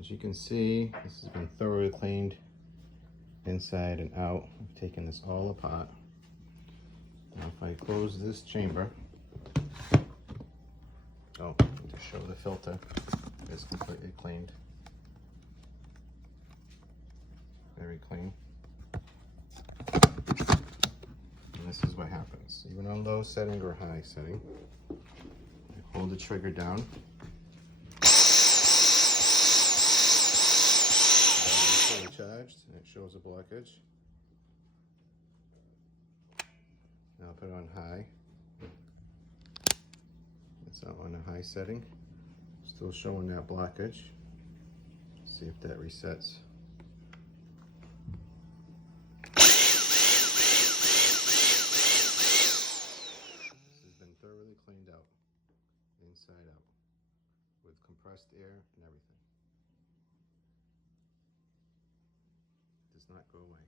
As you can see, this has been thoroughly cleaned inside and out. I've taken this all apart. Now if I close this chamber, to show the filter, it's completely cleaned. Very clean. And this is what happens. Even on low setting or high setting, I hold the trigger down. Fully charged, and it shows a blockage. Now I'll put it on high. It's out on a high setting. Still showing that blockage. See if that resets. This has been thoroughly cleaned out, inside out, with compressed air and everything. Does not go away.